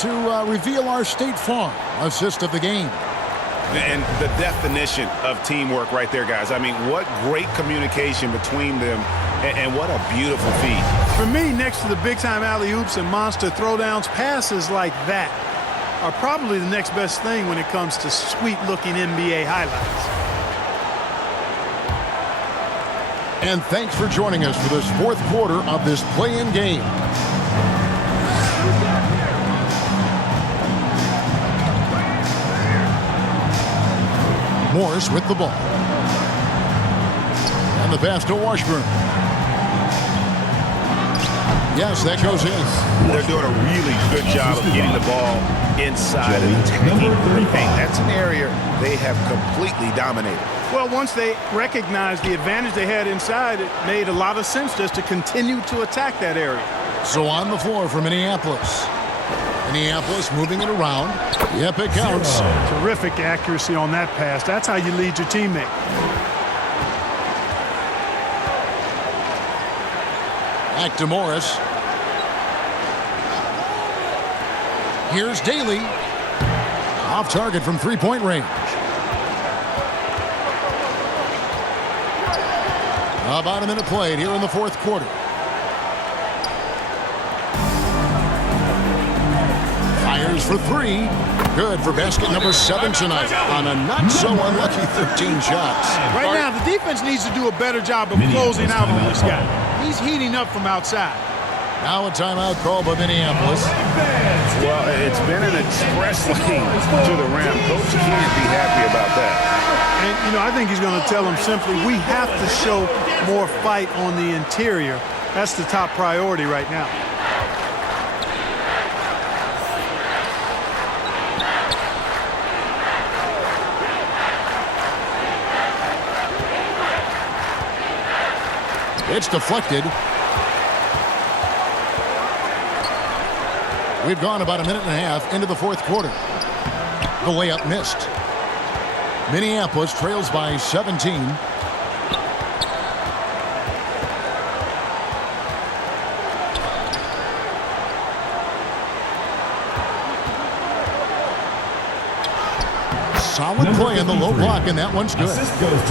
to reveal our State Farm assist of the game. And the definition of teamwork right there, guys. I mean, what great communication between them, and what a beautiful feed. For me, next to the big-time alley-oops and monster throwdowns, passes like that are probably the next best thing when it comes to sweet-looking NBA highlights. And thanks for joining us for this fourth quarter of this play-in game. Morris with the ball. And the pass to Washburn. Yes, that goes in. They're doing a really good job of getting the ball inside and attacking the paint. That's an area they have completely dominated. Well, once they recognized the advantage they had inside, it made a lot of sense just to continue to attack that area. So on the floor for Minneapolis. Minneapolis moving it around. Yep, it counts. Terrific accuracy on that pass. That's how you lead your teammate. Back to Morris. Here's Daly. Off target from three-point range. About a minute played here in the fourth quarter. Fires for three. Good for basket number 7 tonight on a not-so-unlucky 13 shots. Right now, the defense needs to do a better job of closing out on this guy. He's heating up from outside. Now a timeout call by Minneapolis. Well, it's been an express lane to the rim. Coach can't be happy about that. And, you know, I think he's going to tell them simply, we have to show more fight on the interior. That's the top priority right now. It's deflected. We've gone about a minute and a half into the fourth quarter. The layup missed. Minneapolis trails by 17. Solid play in the low block, and that one's good.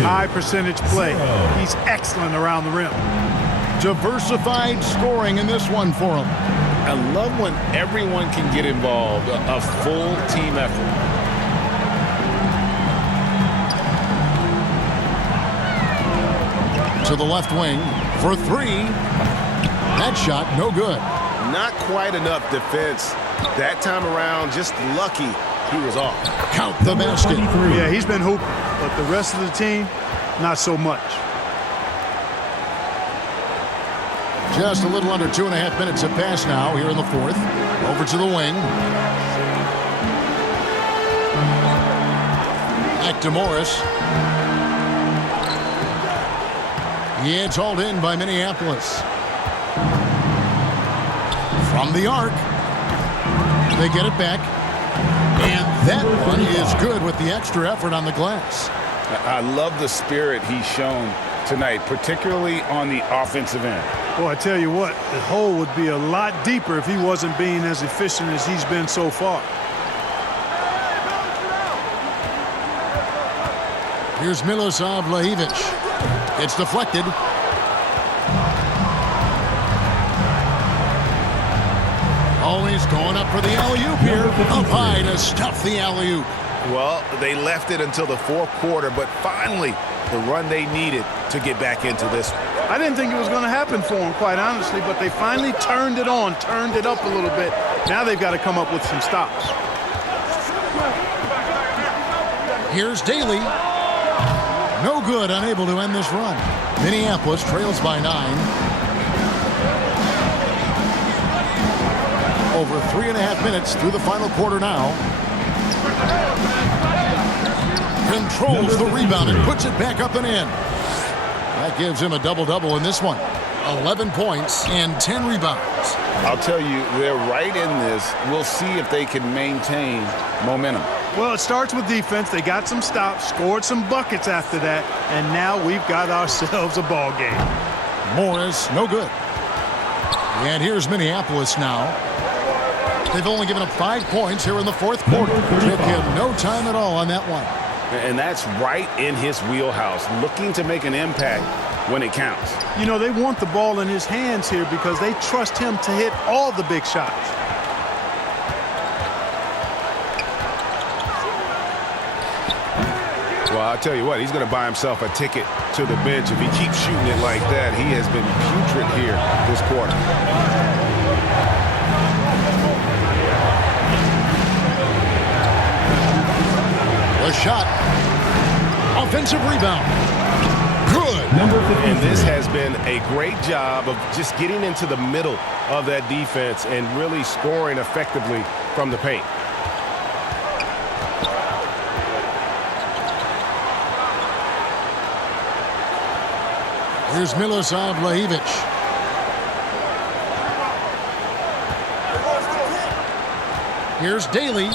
High percentage play. He's excellent around the rim. Diversified scoring in this one for him. I love when everyone can get involved, a full team effort. To the left wing for three. That shot, no good. Not quite enough defense. That time around, just lucky he was off. Count the basket. Yeah, he's been hooping, but the rest of the team, not so much. Just a little under 2.5 minutes have passed now here in the fourth. Over to the wing. Back to Morris. It's hauled in by Minneapolis. From the arc. They get it back. And that one is good with the extra effort on the glass. I love the spirit he's shown tonight, particularly on the offensive end. Well, I tell you what, the hole would be a lot deeper if he wasn't being as efficient as he's been so far. Here's Milosav Lajevic. It's deflected. Always going up for the alley-oop here. Up high to stuff the alley-oop. Well, they left it until the fourth quarter, but finally the run they needed to get back into this one. I didn't think it was going to happen for them, quite honestly, but they finally turned it on, turned it up a little bit. Now they've got to come up with some stops. Here's Daly. No good, unable to end this run. Minneapolis trails by 9. Over 3.5 minutes through the final quarter now. Controls the rebound and puts it back up and in. That gives him a double-double in this one. 11 points and 10 rebounds. I'll tell you, they're right in this. We'll see if they can maintain momentum. Well, it starts with defense. They got some stops, scored some buckets after that, and now we've got ourselves a ball game. Morris, no good. And here's Minneapolis now. They've only given up 5 points here in the fourth quarter. Took him no time at all on that one. And that's right in his wheelhouse, looking to make an impact when it counts. You know, they want the ball in his hands here because they trust him to hit all the big shots. Well, I'll tell you what, he's going to buy himself a ticket to the bench. If he keeps shooting it like that, he has been putrid here this quarter. The shot. Offensive rebound. Good. And this has been a great job of just getting into the middle of that defense and really scoring effectively from the paint. Here's Milosav Lajevic. Here's Daly.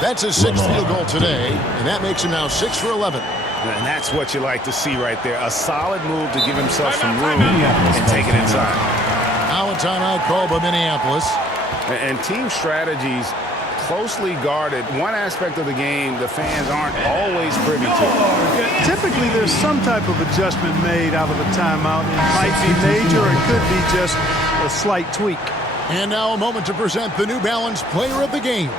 That's his 6th field goal today, and that makes him now 6 for 11. And that's what you like to see right there. A solid move to give himself some room and take it inside. Now a timeout called by Minneapolis. And team strategies closely guarded. One aspect of the game the fans aren't always privy to. Typically, there's some type of adjustment made out of a timeout. It might be major, or it could be just a slight tweak. And now a moment to present the New Balance Player of the Game.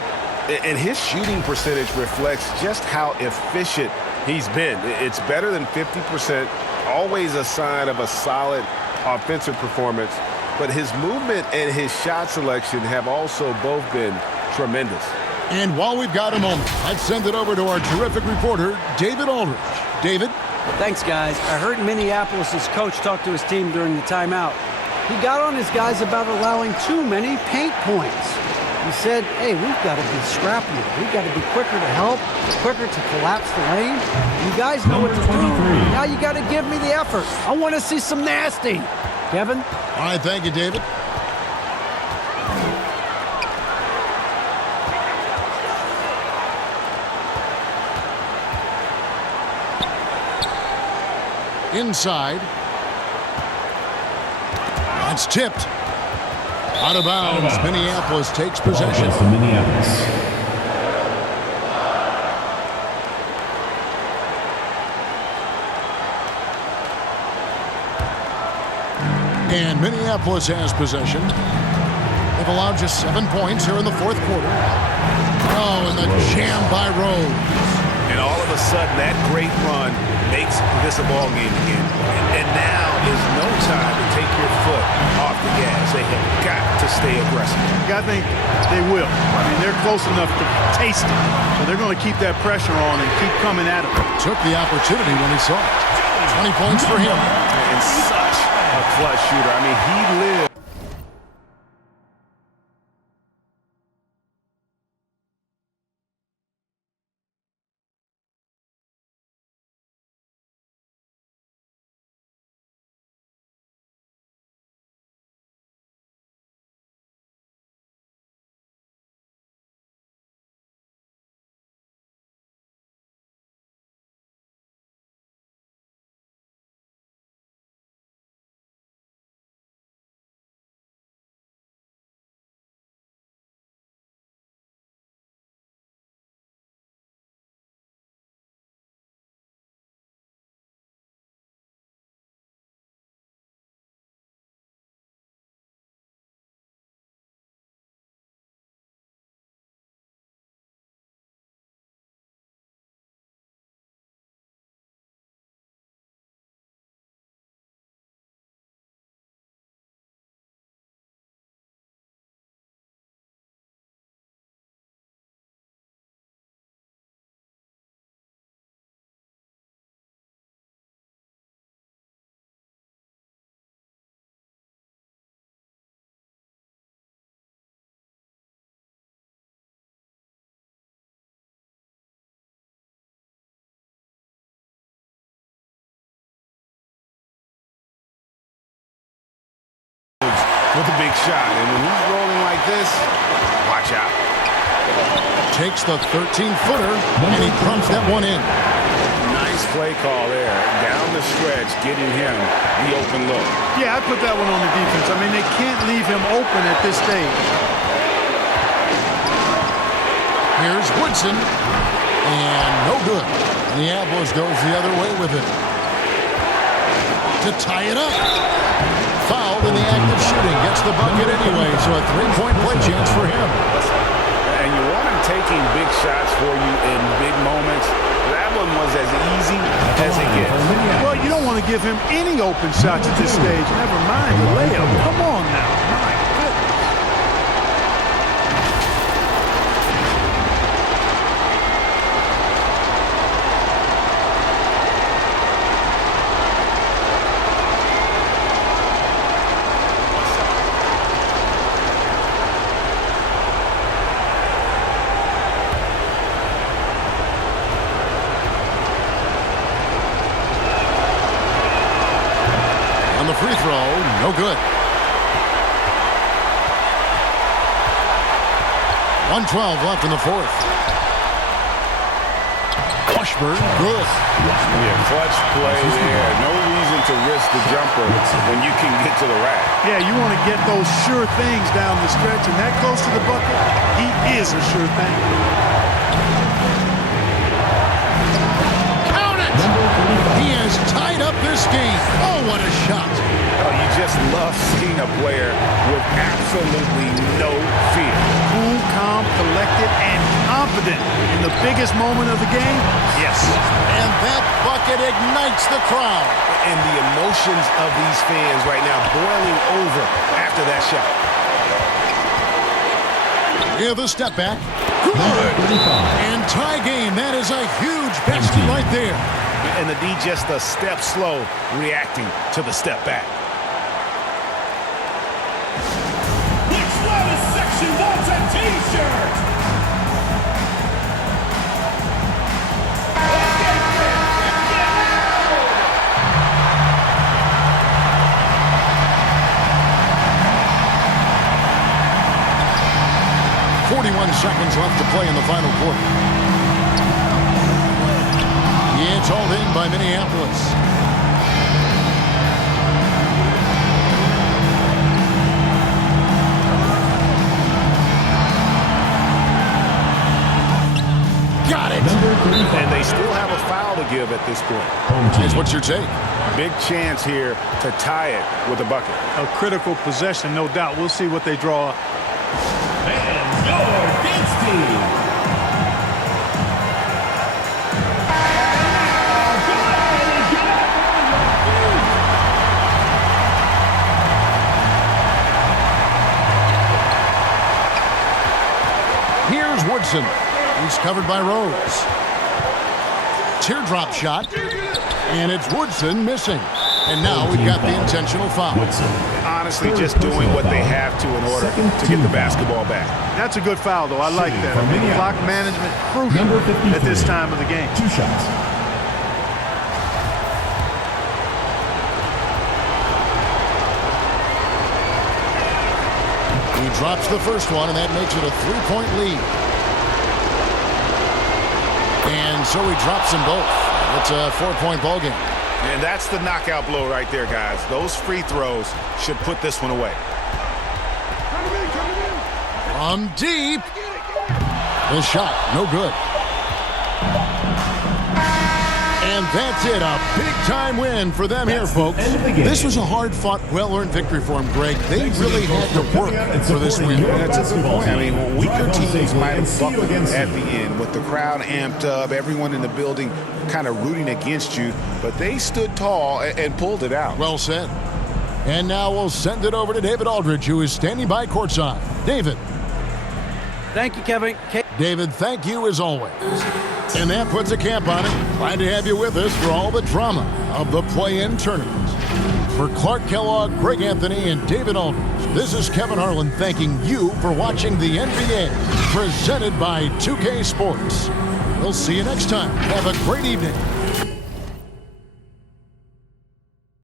And his shooting percentage reflects just how efficient he's been. It's better than 50%, always a sign of a solid offensive performance. But his movement and his shot selection have also both been tremendous. And while we've got a moment, let's send it over to our terrific reporter, David Aldridge. David? Thanks, guys. I heard Minneapolis' coach talk to his team during the timeout. He got on his guys about allowing too many paint points. He said, hey, we've got to be scrappier. We've got to be quicker to help, quicker to collapse the lane. You guys know what to do. Now you got to give me the effort. I want to see some nasty. Kevin? All right, thank you, David. Inside. That's tipped. Out of bounds. Minneapolis takes possession. And Minneapolis has possession. They've allowed just 7 points here in the fourth quarter. Oh, and the jam by Rose. And all of a sudden, that great run makes this a ball game again. And now is no time to take your foot off the gas. They have got to stay aggressive. I think they will. I mean, they're close enough to taste it. So they're going to keep that pressure on and keep coming at it. Took the opportunity when he saw it. 20 points for him. And such a clutch shooter. I mean, he lived. With a big shot, and when he's rolling like this, watch out. Takes the 13-footer, and he crunks that one in. Nice play call there. Down the stretch, getting him the open look. Yeah, I put that one on the defense. I mean, they can't leave him open at this stage. Here's Woodson. And no good. Minneapolis goes the other way with it. To tie it up. Fouled in the act of shooting. Gets the bucket anyway, so a three-point play chance for him. And you want him taking big shots for you in big moments. That one was as easy as it gets. Well, you don't want to give him any open shots at this stage. Never mind the layup. Come on now. My goodness. Free throw, no good. 1:12 left in the fourth. Washburn, good. Yeah, clutch play there. No reason to risk the jumper when you can get to the rack. Yeah, you want to get those sure things down the stretch, and that close to the bucket, he is a sure thing. Count it! He has tied up this game. Oh, what a shot. Oh, you just love seeing a player with absolutely no fear. Cool, calm, collected, and confident in the biggest moment of the game. Yes. And that bucket ignites the crowd. And the emotions of these fans right now boiling over after that shot. Yeah, the step back. Good. And tie game. That is a huge basket right there. And the D just a step slow reacting to the step back. Which one section wants a t-shirt? Seconds left to play in the final quarter. Yeah, it's hauled in by Minneapolis. Got it. And they still have a foul to give at this point. Here's what's your take? Big chance here to tie it with a bucket. A critical possession, no doubt. We'll see what they draw up. And your Gates team. Here's Woodson. He's covered by Rose. Teardrop shot. And it's Woodson missing. And now we've got the intentional foul. Honestly, just doing what they have to in order to get the basketball back. That's a good foul, though. I like that. I mean, clock management crucial at this time of the game. 2 shots. He drops the first one, and that makes it a 3-point lead. And so he drops them both. It's a 4-point ball game. And that's the knockout blow right there, guys. Those free throws should put this one away. From deep. The shot, no good. And that's it, a big-time win for them here, folks. This was a hard-fought, well-earned victory for them, Greg. They really had to work for this win. That's a good point. I mean, weaker teams might have buckled at the end with the crowd amped up, everyone in the building kind of rooting against you, but they stood tall and pulled it out. Well said. And now we'll send it over to David Aldridge, who is standing by courtside. David. Thank you, Kevin. David, thank you as always. And that puts a cap on it. Glad to have you with us for all the drama of the play-in tournament. For Clark Kellogg, Greg Anthony, and David Aldridge, this is Kevin Harlan thanking you for watching the NBA, presented by 2K Sports. We'll see you next time. Have a great evening.